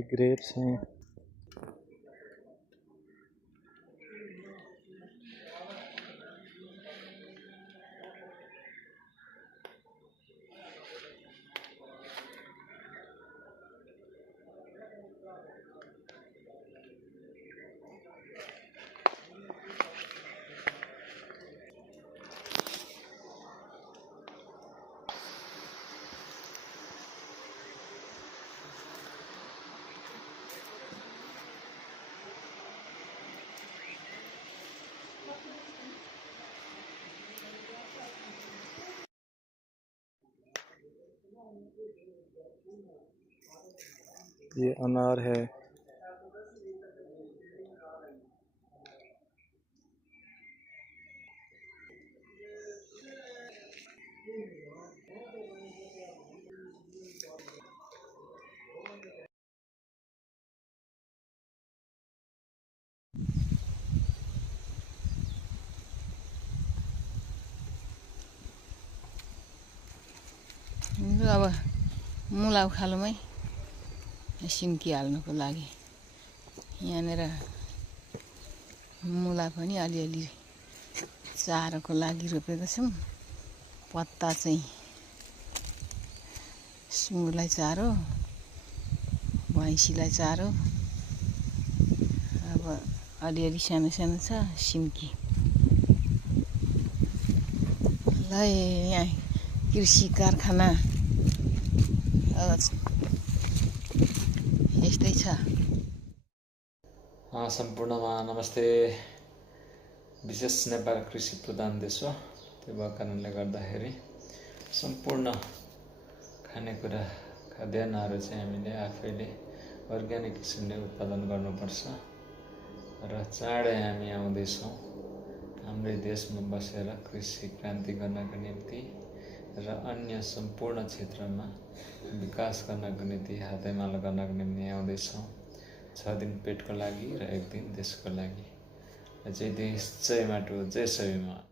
ये ग्रेप्स हैं। ये अनार है। अब मुला उखालोमै सिन्की हाल्नुको लागि यहाँनिर मुला पनि अलिअलि चारोको लागि रोपेको छौँ। पत्ता चाहिँ सुँगुरलाई चारो, भैँसीलाई चारो। अब अलिअलि सानो सानो छ सिन्की। ल यहाँ कृषि कारखाना यस्तै छ। सम्पूर्णमा नमस्ते। विशेष नेपाल कृषि प्रधान देश हो, त्यो भएको कारणले गर्दाखेरि सम्पूर्ण खानेकुरा खाद्यान्नहरू चाहिँ हामीले आफैले अर्ग्यानिक किसिमले उत्पादन गर्नुपर्छ र चाँडै हामी आउँदैछौँ हाम्रै देशमा बसेर कृषि क्रान्ति गर्नको निम्ति र अन्य सम्पूर्ण क्षेत्रमा विकास गर्नको निम्ति हातेमालो गर्नको निम्ति आउँदैछौँ। 6 दिन पेटको लागि र 1 दिन देशको लागि। जय देश, जय माटो, जय स्वाभिमान।